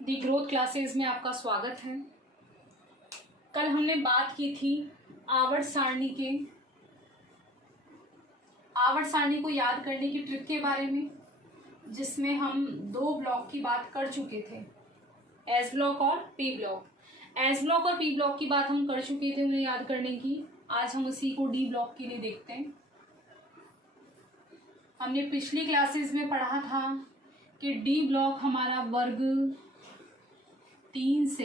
दी growth classes में आपका स्वागत है। कल हमने बात की थी आवर्त सारणी को याद करने की ट्रिक के बारे में, जिसमें हम दो ब्लॉक की बात कर चुके थे, एस ब्लॉक और पी ब्लॉक। एस ब्लॉक और पी ब्लॉक की बात हम कर चुके थे उन्हें याद करने की। आज हम उसी को डी ब्लॉक के लिए देखते हैं। हमने पिछली क्लासेस में पढ़ा था कि डी ब्लॉक हमारा वर्ग 3 से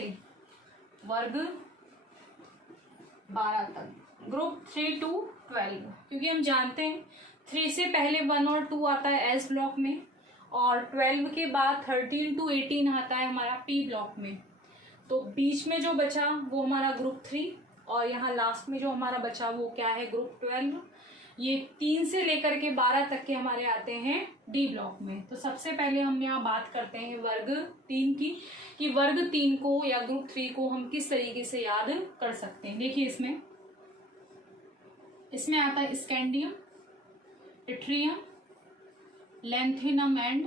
वर्ग 12 तक, ग्रुप 3 to 12, क्योंकि हम जानते हैं 3 से पहले 1 और 2 आता है एस ब्लॉक में, और 12 के बाद 13 to 18 आता है हमारा पी ब्लॉक में। तो बीच में जो बचा वो हमारा ग्रुप 3, और यहाँ लास्ट में जो हमारा बचा वो क्या है, ग्रुप 12। ये 3 से लेकर के 12 तक के हमारे आते हैं डी ब्लॉक में। तो सबसे पहले हम यहाँ बात करते हैं वर्ग 3 की, कि वर्ग 3 को या ग्रुप 3 को हम किस तरीके से याद कर सकते हैं। देखिए इसमें आता है scandium, yttrium, lanthanum and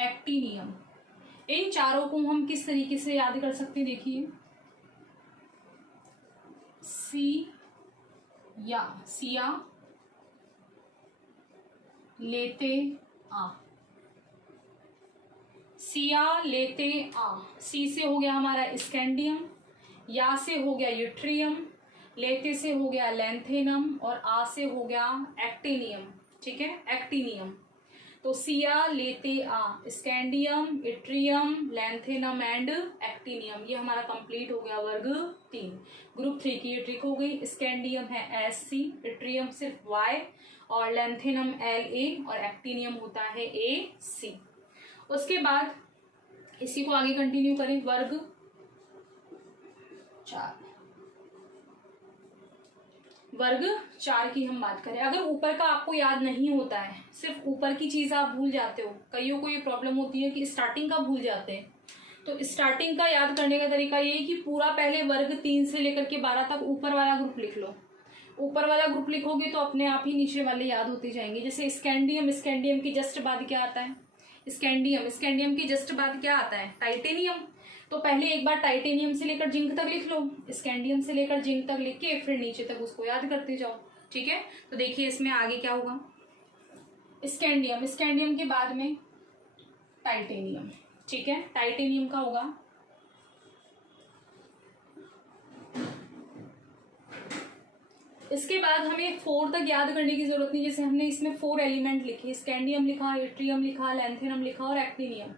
actinium. इन चारों को हम किस तरीके से याद कर सकते हैं। देखिए सिया लेते आ, सिया लेते आ। सी से हो गया हमारा स्कैंडियम, या से हो गया यूट्रियम, लेते से हो गया लैंथेनम, और आ से हो गया एक्टिनियम। ठीक है, एक्टिनियम। तो सिया लेते आ, scandium, yttrium, lanthanum and actinium, ये हमारा कंप्लीट हो गया वर्ग 3। ग्रुप 3 की ये ट्रिक हो गई। स्कैंडियम है SC, इट्रियम सिर्फ Y, और लैंथेनम LA, और एक्टिनियम होता है AC। उसके बाद इसी को आगे कंटिन्यू करें, वर्ग 4 की हम बात करें। अगर ऊपर का आपको याद नहीं होता है, सिर्फ ऊपर की चीज आप भूल जाते हो, कईयों को ये प्रॉब्लम होती है कि स्टार्टिंग का भूल जाते हैं, तो स्टार्टिंग का याद करने का तरीका ये है कि पूरा पहले वर्ग 3 से लेकर के 12 तक ऊपर वाला ग्रुप लिख लो। ऊपर वाला ग्रुप लिखोगे तो अपने आप ही नीचे वाले याद होते जाएंगे। जैसे स्कैंडियम की जस्ट बाद क्या आता है, स्कैंडियम की जस्ट बाद क्या आता है, टाइटेनियम। तो पहले एक बार टाइटेनियम से लेकर जिंक तक लिख लो, स्कैंडियम से लेकर जिंक तक लिख के फिर नीचे तक उसको याद करते जाओ। ठीक है, तो देखिए इसमें आगे क्या होगा, स्कैंडियम के बाद में टाइटेनियम। ठीक है, टाइटेनियम का होगा इसके बाद हमें 4 तक याद करने की जरूरत नहीं। जैसे हमने इसमें 4 एलिमेंट लिखे, स्कैंडियम लिखा, इट्रियम लिखा, लैंथेनम लिखा और एक्टिनियम।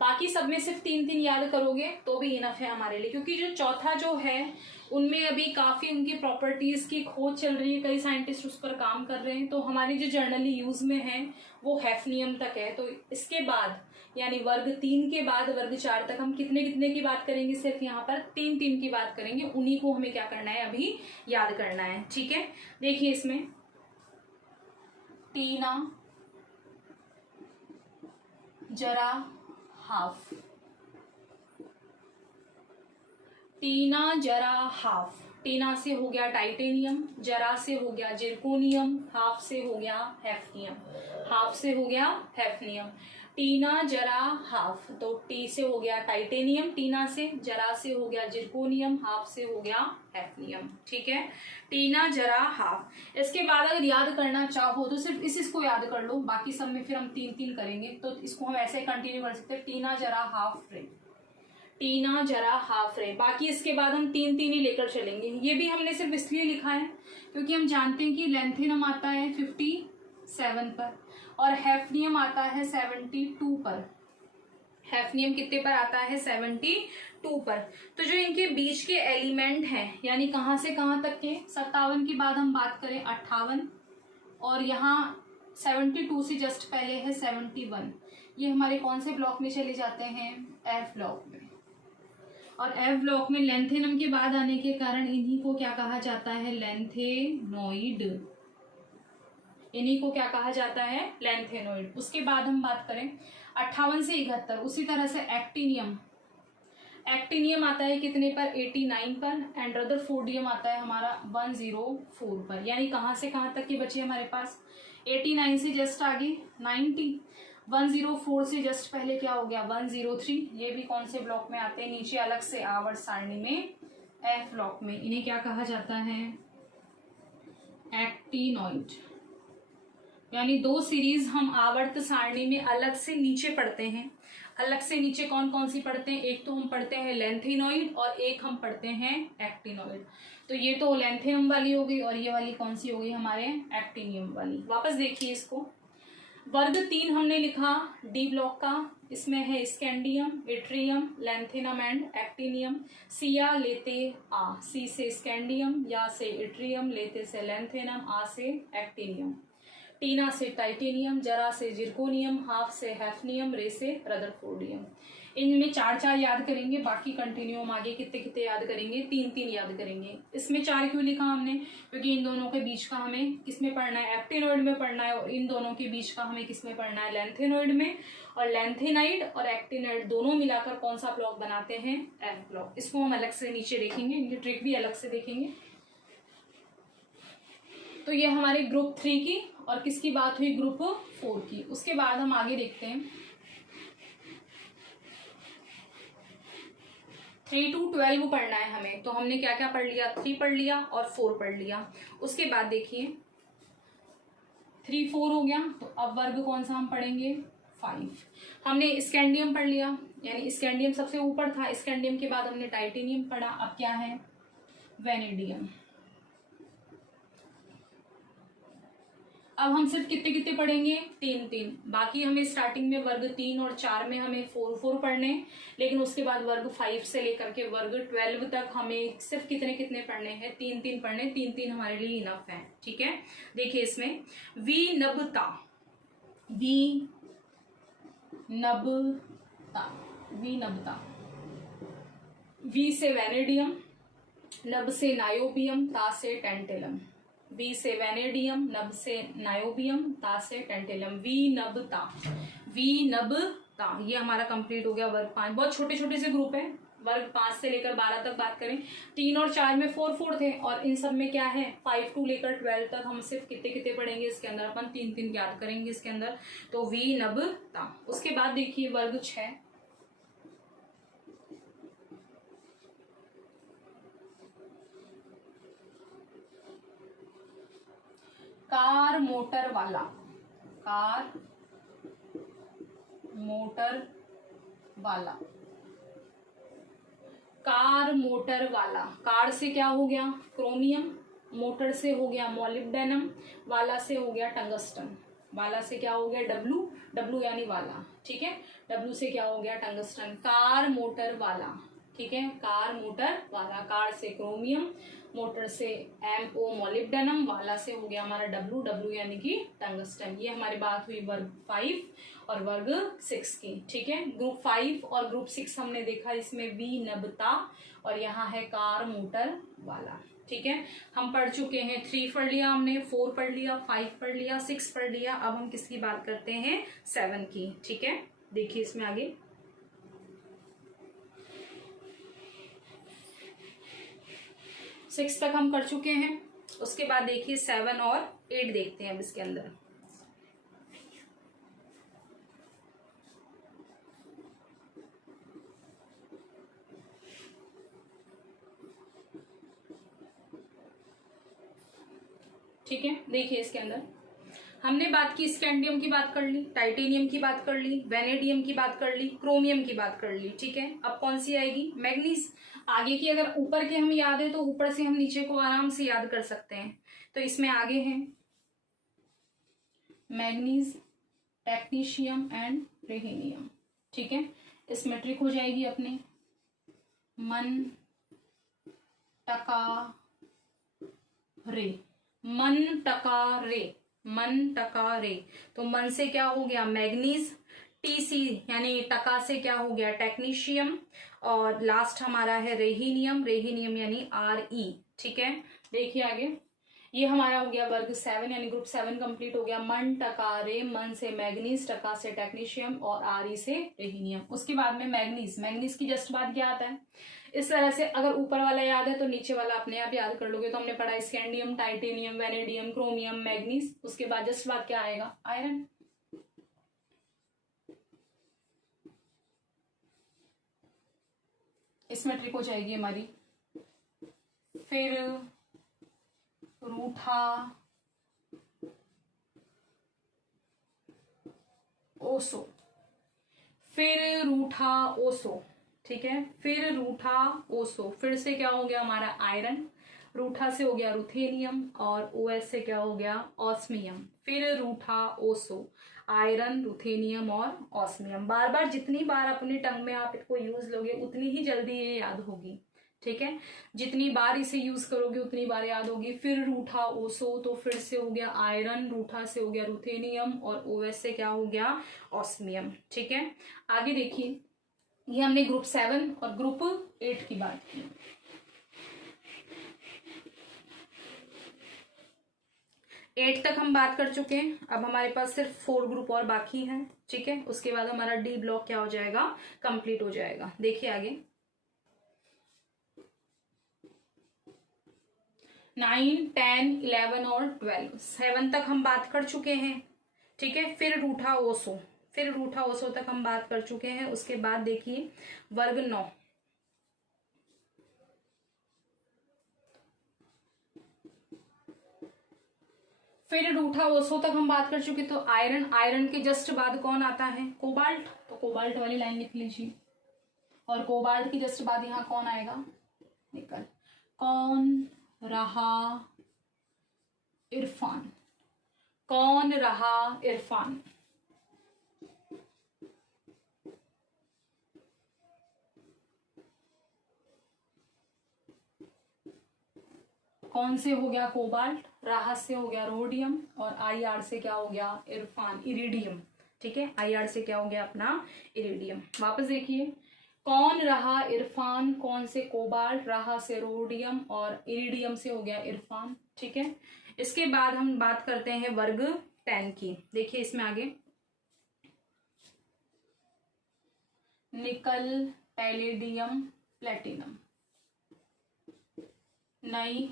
बाकी सब में सिर्फ 3-3 याद करोगे तो भी इनफ है हमारे लिए, क्योंकि जो चौथा जो है उनमें अभी काफी उनकी प्रॉपर्टीज की खोज चल रही है, कई साइंटिस्ट उस पर काम कर रहे हैं। तो हमारी जो जर्नली यूज में है वो हैफनियम तक है। तो इसके बाद यानी वर्ग 3 के बाद वर्ग 4 तक हम कितने की बात करेंगे, सिर्फ यहाँ पर 3 की बात करेंगे। उन्हीं को हमें क्या करना है, अभी याद करना है। ठीक है, देखिए इसमें टीना, जरा, हाफ, टीना, जरा, हाफ। टीना से हो गया टाइटेनियम, जरा से हो गया जिरकोनियम, हाफ से हो गया हैफनियम। टीना, जरा, हाफ। तो टी से हो गया टाइटेनियम, टीना से, जरा से हो गया जिरकोनियम, हाफ से हो गया हैफनियम। ठीक है, टीना, जरा, हाफ। इसके बाद अगर याद करना चाहो तो सिर्फ इसको याद कर लो, बाकी सब में फिर हम 3-3 करेंगे। तो इसको हम ऐसे कंटिन्यू कर सकते हैं, टीना, जरा, हाफ रे, टीना, जरा, हाफ रे। बाकी इसके बाद हम 3-3 ही लेकर चलेंगे। ये भी हमने सिर्फ इसलिए लिखा है क्योंकि हम जानते हैं कि लैंथेनम आता है 57 पर और हैफनियम आता है 72 पर। हैफनियम कितने पर आता है, 72 पर। तो जो इनके बीच के एलिमेंट हैं, यानी कहाँ से कहाँ तक के, 57 की बाद हम बात करें 58, और यहाँ 72 से जस्ट पहले है 71। ये हमारे कौन से ब्लॉक में चले जाते हैं, एफ ब्लॉक में। और एफ ब्लॉक में लैंथेनम के बाद आने के कारण इन्हीं को क्या कहा जाता है, लैंथेनोइड। इन्हीं को क्या कहा जाता है, लैंथेनोइड। उसके बाद हम बात करें 58 से 71, उसी तरह से एक्टिनियम आता है कितने पर, 89 पर, एंड रदरफोर्डियम आता है हमारा 104 पर। यानी कहाँ से कहाँ तक के बचे हमारे पास, 89 से जस्ट आगे 90, 104 से जस्ट पहले क्या हो गया 103, ये भी कौन से ब्लॉक में आते हैं, नीचे अलग से आवर्त सारणी में एफ ब्लॉक में। इन्हें क्या कहा जाता है, एक्टिनोइड। यानी दो सीरीज हम आवर्त सारणी में अलग से नीचे पढ़ते हैं। अलग से नीचे कौन कौन सी पढ़ते हैं, एक तो हम पढ़ते हैं लेंथेनॉइड और एक हम पढ़ते हैं एक्टिनोइड। तो ये तो लेंथेनम वाली हो गई और ये वाली कौन सी हो गई हमारे एक्टिनियम वाली। वापस देखिए इसको, वर्ग 3 हमने लिखा डी ब्लॉक का, इसमें है scandium, yttrium, lanthanum and actinium. Siya लेते आ, सी से स्कैंडियम, या से इट्रियम, लेते से लेंथेनम, आ से एक्टिनियम। टीना से टाइटेनियम, जरा से जिरकोनियम, हाफ से हैफनियम, रे से रदरफोर्डियम। इनमें 4-4 याद करेंगे, बाकी कंटिन्यू हम आगे कितने कितने याद करेंगे, 3-3 याद करेंगे। इसमें 4 क्यों लिखा हमने, क्योंकि इन दोनों के बीच का हमें किसमें पढ़ना है, एक्टिनोइड में पढ़ना है, और इन दोनों के बीच का हमें किसमें पढ़ना है, लेंथेनोइड में। और लेंथेनाइड और एक्टिनोइड दोनों मिलाकर कौन सा ब्लॉक बनाते हैं, एफ ब्लॉक। इसको हम अलग से नीचे देखेंगे, इनकी ट्रिक भी अलग से देखेंगे। तो ये हमारे ग्रुप 3 की, और किसकी बात हुई, ग्रुप 4 की। उसके बाद हम आगे देखते हैं 3 to 12 पढ़ना है हमें। तो हमने क्या क्या पढ़ लिया, 3 पढ़ लिया और 4 पढ़ लिया। उसके बाद देखिए 3, 4 हो गया, तो अब वर्ग कौन सा हम पढ़ेंगे, 5। हमने स्कैंडियम पढ़ लिया, यानी स्कैंडियम सबसे ऊपर था, स्कैंडियम के बाद हमने टाइटेनियम पढ़ा, अब क्या है, वेनेडियम। अब हम सिर्फ कितने कितने पढ़ेंगे, 3-3। बाकी हमें स्टार्टिंग में वर्ग 3 और 4 में हमें 4-4 पढ़ने, लेकिन उसके बाद वर्ग 5 से लेकर के वर्ग 12 तक हमें सिर्फ कितने कितने पढ़ने हैं, 3-3 पढ़ने। 3-3 हमारे लिए इनफ है, ठीक है। देखिए इसमें विनबता, विनबता, वी से वेनेडियम, नब से नायोबियम, ता से टेंटेलम। वी से वेनेडियम, नब से नायोबियम, ता से टेंटेलम। विनबता, विनबता, ये हमारा कंप्लीट हो गया वर्ग 5। बहुत छोटे छोटे से ग्रुप है, वर्ग 5 से लेकर 12 तक बात करें। 3 और 4 में 4-4 थे, और इन सब में क्या है, 5 to लेकर 12 तक हम सिर्फ कितने कितने पढ़ेंगे, इसके अंदर अपन 3-3 याद करेंगे इसके अंदर। तो विनबता। उसके बाद देखिए वर्ग 6, कार मोटर वाला, कार मोटर वाला, कार मोटर वाला। कार से क्या हो गया, क्रोमियम, मोटर से हो गया मोलिब्डेनम, वाला से हो गया टंगस्टन। वाला से क्या हो गया, डब्लू, डब्लू यानी वाला, ठीक है। डब्लू से क्या हो गया, टंगस्टन। कार मोटर वाला, ठीक है, कार मोटर वाला। कार से क्रोमियम, मोटर से MO मोलिब्डेनम, वाला से हो गया हमारा डब्लू, डब्लू यानी कि टंगस्टन। ये हमारी बात हुई वर्ग 5 और वर्ग 6 की, ठीक है। ग्रुप 5 और ग्रुप 6 हमने देखा, इसमें विनबता और यहाँ है कार मोटर वाला, ठीक है। हम पढ़ चुके हैं, 3 पढ़ लिया हमने, 4 पढ़ लिया, 5 पढ़ लिया, 6 पढ़ लिया। अब हम किसकी बात करते हैं, 7 की, ठीक है। देखिए इसमें आगे 6 तक हम कर चुके हैं। उसके बाद देखिए 7 और 8 देखते हैं अब इसके अंदर। ठीक है, देखिए इसके अंदर हमने बात की, स्कैंडियम की बात कर ली, टाइटेनियम की बात कर ली, वेनेडियम की बात कर ली, क्रोमियम की बात कर ली, ठीक है। अब कौन सी आएगी, मैग्नीज। आगे की अगर ऊपर के हम याद है तो ऊपर से हम नीचे को आराम से याद कर सकते हैं। तो इसमें आगे है मैग्नीज, टेक्नीशियम एंड रेहिनियम, ठीक है। इसमें ट्रिक हो जाएगी अपने, मन टका रे, मन टका रे, मन टका रे। तो मन से क्या हो गया, मैग्नीज, TC यानी टका से क्या हो गया, टेक्नीशियम, और लास्ट हमारा है रेहिनियम, रेहिनियम यानी RE, ठीक है। देखिए आगे, ये हमारा हो गया वर्ग 7 यानी ग्रुप 7 कंप्लीट हो गया। मन टका रे, मन से मैग्नीज, टका से टेक्नीशियम और RE से रेहिनियम। उसके बाद में मैग्नीज, मैग्नीज की जस्ट बाद क्या आता है, इस तरह से अगर ऊपर वाला याद है तो नीचे वाला अपने आप याद कर लोगे। तो हमने पढ़ा scandium, titanium, vanadium, chromium, manganese. उसके बाद जस्ट बाद क्या आएगा, आयरन। इसमें ट्रिक हो जाएगी हमारी। फिर रूठा ओसो, फिर रूठा ओसो, ठीक है। फिर रूठा ओसो, फिर से क्या हो गया हमारा आयरन, रूठा से हो गया रुथेनियम और ओएस से क्या हो गया ऑस्मियम। फिर रूठा ओसो, आयरन, रुथेनियम और ऑस्मियम। बार बार जितनी बार अपने टंग में आप इसको यूज लोगे उतनी ही जल्दी ये याद होगी, ठीक है। जितनी बार इसे यूज करोगे उतनी बार याद होगी। फिर रूठा ओसो, तो फिर से हो गया आयरन, रूठा से हो गया रुथेनियम और ओएस से क्या हो गया ऑस्मियम, ठीक है। आगे देखिए, ये हमने ग्रुप 7 और ग्रुप 8 की बात की। एट तक हम बात कर चुके हैं। अब हमारे पास सिर्फ 4 ग्रुप और बाकी हैं, ठीक है। उसके बाद हमारा डी ब्लॉक क्या हो जाएगा, कंप्लीट हो जाएगा। देखिए आगे 9, 10, 11 और 12, 7 तक हम बात कर चुके हैं, ठीक है। फिर रूठा ओसो, फिर रूठा ओसो तक हम बात कर चुके हैं। उसके बाद देखिए वर्ग 9, फिर रूठा ओसो तक हम बात कर चुके। तो आयरन, आयरन के जस्ट बाद कौन आता है, कोबाल्ट, तो कोबाल्ट वाली लाइन लिख लीजिए। और कोबाल्ट की जस्ट बाद यहाँ कौन आएगा, निकल। कौन रहा इरफान, कौन रहा इरफान, कौन से हो गया कोबाल्ट, राहा से हो गया रोडियम और आईआर से क्या हो गया इरफान, इरिडियम, ठीक है। आईआर से क्या हो गया अपना इरिडियम। वापस देखिए, कौन रहा इरफान, कौन से कोबाल्ट, राहा से रोडियम और इरिडियम से हो गया इरफान, ठीक है। इसके बाद हम बात करते हैं वर्ग 10 की। देखिए इसमें आगे निकल, पैलेडियम, प्लेटिनम, नई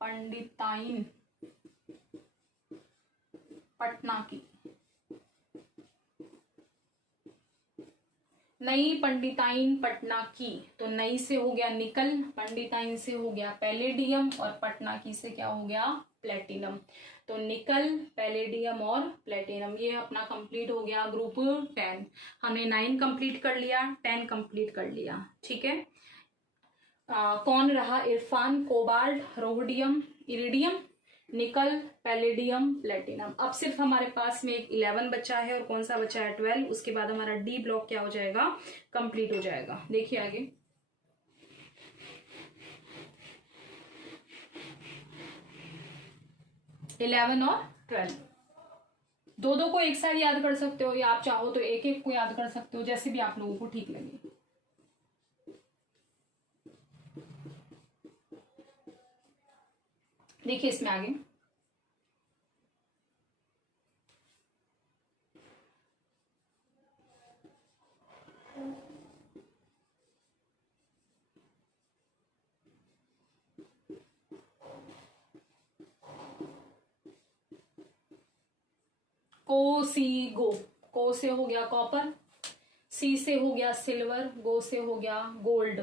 पंडिताइन पटना की, नई पंडिताइन पटना की, तो नई से हो गया निकल, पंडिताइन से हो गया पैलेडियम और पटना की से क्या हो गया प्लेटिनम। तो निकल, पैलेडियम और प्लेटिनम, ये अपना कंप्लीट हो गया ग्रुप 10। हमने 9 कंप्लीट कर लिया, 10 कंप्लीट कर लिया, ठीक है। कौन रहा इरफान, कोबाल्ट, रोडियम, इरिडियम, निकल, पैलेडियम, प्लेटिनम। अब सिर्फ हमारे पास में 11 बचा है और कौन सा बचा है 12। उसके बाद हमारा डी ब्लॉक क्या हो जाएगा, कंप्लीट हो जाएगा। देखिए आगे 11 और 12, दो दो को एक साथ याद कर सकते हो या आप चाहो तो एक एक को याद कर सकते हो, जैसे भी आप लोगों को ठीक लगे। देखिए इसमें आगे को सी गो, को से हो गया कॉपर, सी से हो गया सिल्वर, गो से हो गया gold,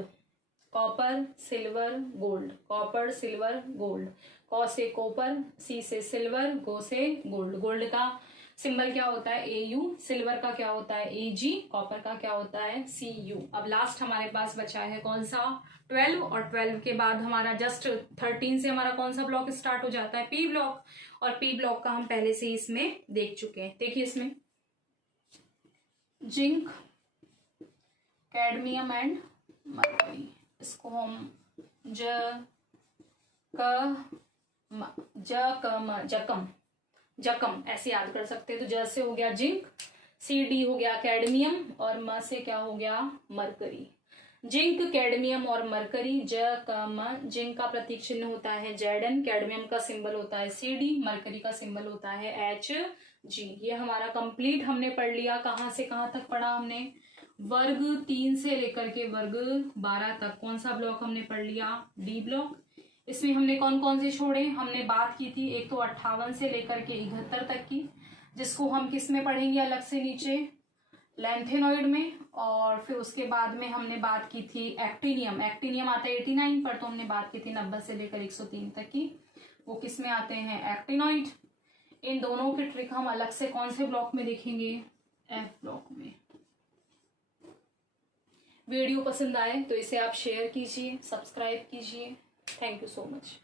copper silver gold, copper silver gold, कॉ से कॉपर, सी से सिल्वर, गो से गोल्ड। गोल्ड का सिंबल क्या होता है AU, सिल्वर का क्या होता है AG, कॉपर का क्या होता है CU। अब लास्ट हमारे पास बचा है कौन सा 12, और 12 के बाद हमारा जस्ट 13 से हमारा कौन सा ब्लॉक स्टार्ट हो जाता है P ब्लॉक, और P ब्लॉक का हम पहले से इसमें देख चुके हैं। देखिए इसमें जिंक, कैडमियम एंड मरकरी, इसको हम जकम ऐसे याद कर सकते हैं। तो ज से हो गया जिंक, CD हो गया कैडमियम और म से क्या हो गया मरकरी। जिंक, कैडमियम और मरकरी, जिंक का प्रतीक चिन्ह होता है Zn, कैडमियम का सिंबल होता है CD, मरकरी का सिंबल होता है Hg। ये हमारा कंप्लीट हमने पढ़ लिया। कहाँ से कहाँ तक पढ़ा हमने, वर्ग 3 से लेकर के वर्ग 12 तक कौन सा ब्लॉक हमने पढ़ लिया, डी ब्लॉक। इसमें हमने कौन कौन से छोड़े, हमने बात की थी एक तो 58 से लेकर के 71 तक की, जिसको हम किस में पढ़ेंगे अलग से नीचे लैंथेनॉइड में। और फिर उसके बाद में हमने बात की थी एक्टिनियम। एक्टिनियम आता है 89 पर, तो हमने बात की थी 90 से लेकर 103 तक की, वो किस में आते हैं, एक्टिनॉइड। इन दोनों की ट्रिक हम अलग से कौन से ब्लॉक में देखेंगे, एफ ब्लॉक में। वीडियो पसंद आए तो इसे आप शेयर कीजिए, सब्सक्राइब कीजिए। Thank you so much.